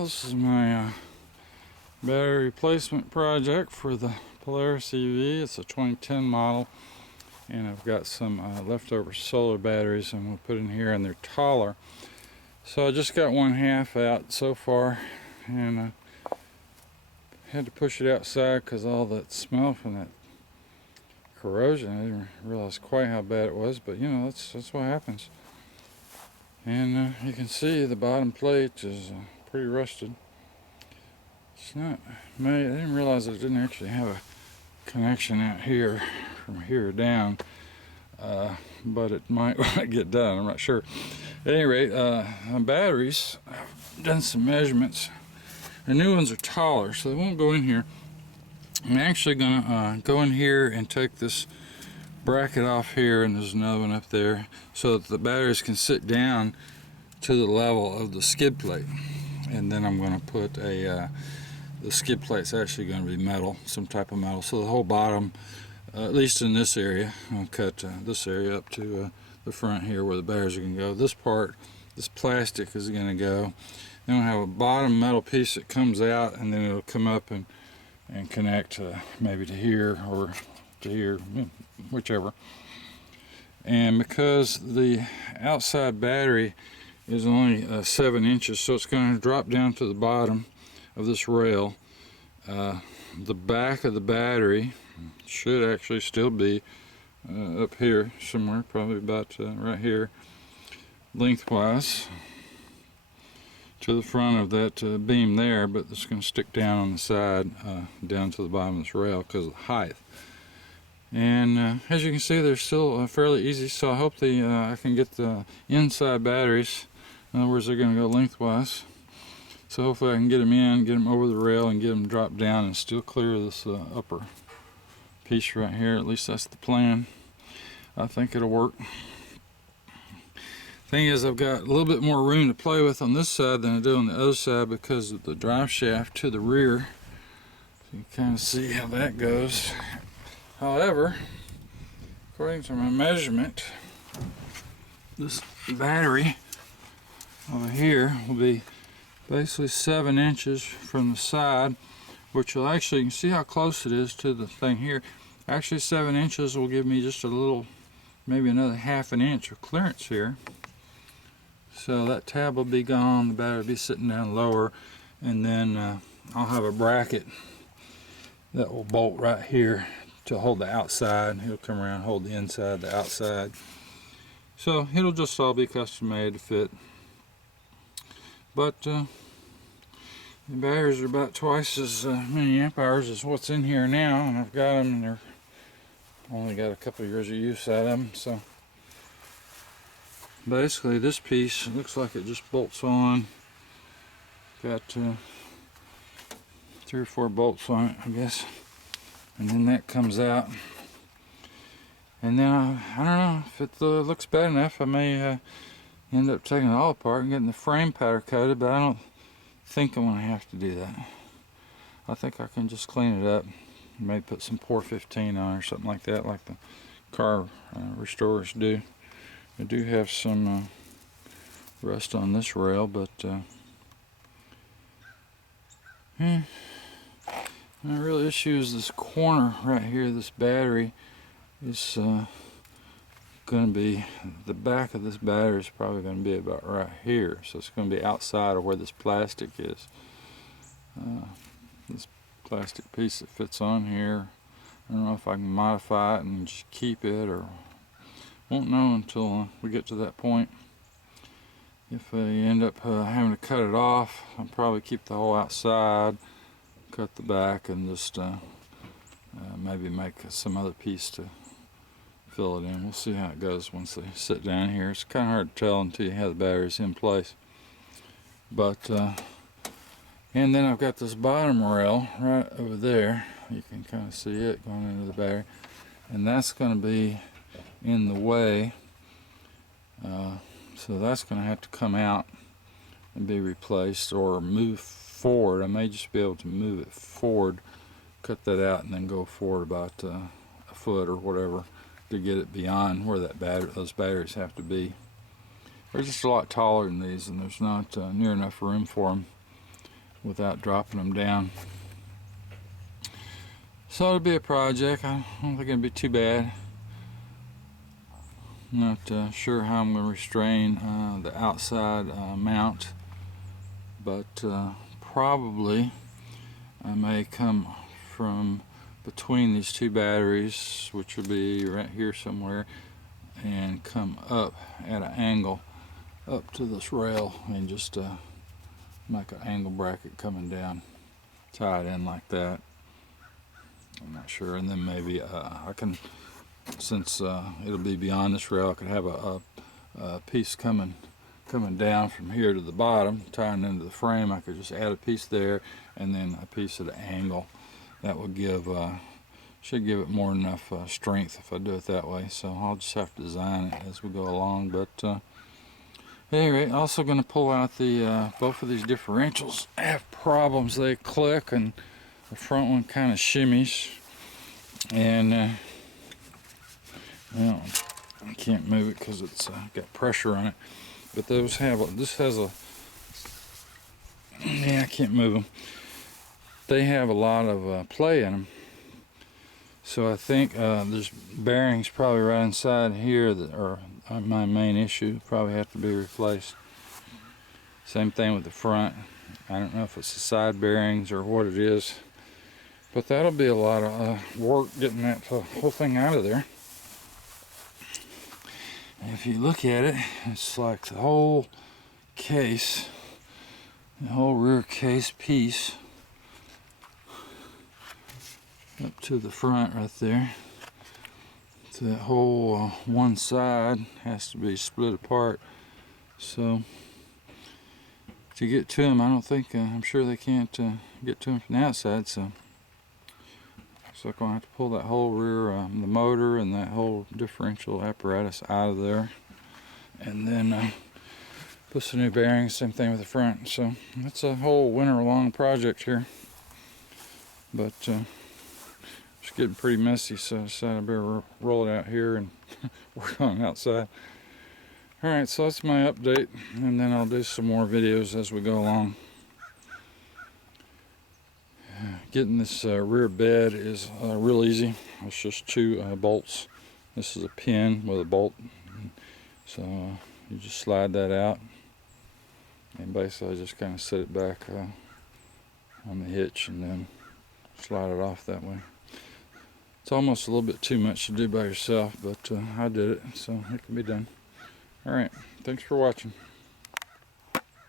Well, this is my battery replacement project for the Polaris EV. It's a 2010 model, and I've got some leftover solar batteries I'm going to put in here, and they're taller. So I just got one half out so far, and I had to push it outside because all that smell from that corrosion, I didn't realize quite how bad it was, but you know, that's what happens. And you can see the bottom plate is pretty rusted. It's not made, I didn't realize it didn't actually have a connection out here from here down, but it might when I get done, I'm not sure. At any rate, on batteries, I've done some measurements. The new ones are taller, so they won't go in here. I'm actually going to go in here and take this bracket off here, and there's another one up there, so that the batteries can sit down to the level of the skid plate. And then I'm going to put the skid plate's actually going to be metal, some type of metal, so the whole bottom, at least in this area, I'll cut this area up to the front here where the batteries are going to go. This part, this plastic is going to go. Then we'll have a bottom metal piece that comes out, and then it'll come up and connect maybe to here or to here, whichever. And because the outside battery is only 7 inches, so it's going to drop down to the bottom of this rail. The back of the battery should actually still be up here somewhere, probably about right here, lengthwise to the front of that beam there, but it's going to stick down on the side, down to the bottom of this rail because of the height. And as you can see, they're still fairly easy, so I hope I can get the inside batteries. In other words, they're going to go lengthwise. So hopefully I can get them in, get them over the rail, and get them dropped down and still clear this upper piece right here. At least that's the plan. I think it'll work. Thing is, I've got a little bit more room to play with on this side than I do on the other side because of the drive shaft to the rear. So you can kind of see how that goes. However, according to my measurement, this battery over here will be basically 7 inches from the side, which will actually, you can see how close it is to the thing here. Actually 7 inches will give me just a little, maybe another ½ an inch of clearance here. So that tab will be gone, the battery will be sitting down lower, and then I'll have a bracket that will bolt right here to hold the outside. It'll come around, hold the inside, the outside. So it'll just all be custom made to fit. But the batteries are about twice as many amp hours as what's in here now, and I've got them, and they're only got a couple of years of use out of them. So basically this piece looks like it just bolts on. Got 3 or 4 bolts on it, I guess, and then that comes out. And then I don't know if it looks bad enough, I may end up taking it all apart and getting the frame powder coated, but I don't think I'm going to have to do that. I think I can just clean it up, maybe put some Pour 15 on or something like that, like the car restorers do. I do have some rust on this rail, but the real issue is this corner right here. This battery is going to be, the back of this battery is probably going to be about right here, so it's going to be outside of where this plastic is. This plastic piece that fits on here, I don't know if I can modify it and just keep it, or won't know until we get to that point. If I end up having to cut it off, I'll probably keep the whole outside, cut the back, and just maybe make some other piece to fill it in. We'll see how it goes once they sit down here. It's kind of hard to tell until you have the batteries in place. But and then I've got this bottom rail right over there. You can kind of see it going into the battery, and that's going to be in the way. So that's going to have to come out and be replaced or move forward. I may just be able to move it forward, cut that out, and then go forward about a foot or whatever to get it beyond where that those batteries have to be. They're just a lot taller than these, and there's not near enough room for them. without dropping them down. So it'll be a project. I don't think it'll be too bad. I'm not sure how I'm going to restrain the outside mount, but probably I may come from between these two batteries, which will be right here somewhere, and come up at an angle up to this rail and just make an angle bracket coming down, tie it in like that. I'm not sure, and then maybe I can, since it'll be beyond this rail, I could have a piece coming down from here to the bottom, tying into the frame. I could just add a piece there and then a piece at an angle. That will give should give it more than enough strength if I do it that way. So I'll just have to design it as we go along. But at any rate, also going to pull out the both of these differentials. I have problems. They click and the front one kind of shimmies, and well, I can't move it because it's got pressure on it. But those have this has a, yeah, I can't move them. They have a lot of play in them. So I think there's bearings probably right inside here that are my main issue. Probably have to be replaced. Same thing with the front. I don't know if it's the side bearings or what it is, but that'll be a lot of work getting that whole thing out of there. And if you look at it, it's like the whole case, the whole rear case piece up to the front right there. So that whole one side has to be split apart. So to get to them, I don't think, I'm sure they can't get to them from the outside. So I'm going to have to pull that whole rear, the motor and that whole differential apparatus out of there. And then put some new bearings, same thing with the front. So that's a whole winter-long project here. But it's getting pretty messy, so I decided I better roll it out here and work on it outside. Alright, so that's my update, and then I'll do some more videos as we go along. Getting this rear bed is real easy. It's just two bolts. This is a pin with a bolt, so you just slide that out, and basically I just kind of set it back on the hitch and then slide it off that way. It's almost a little bit too much to do by yourself, but I did it, so it can be done. Alright, thanks for watching.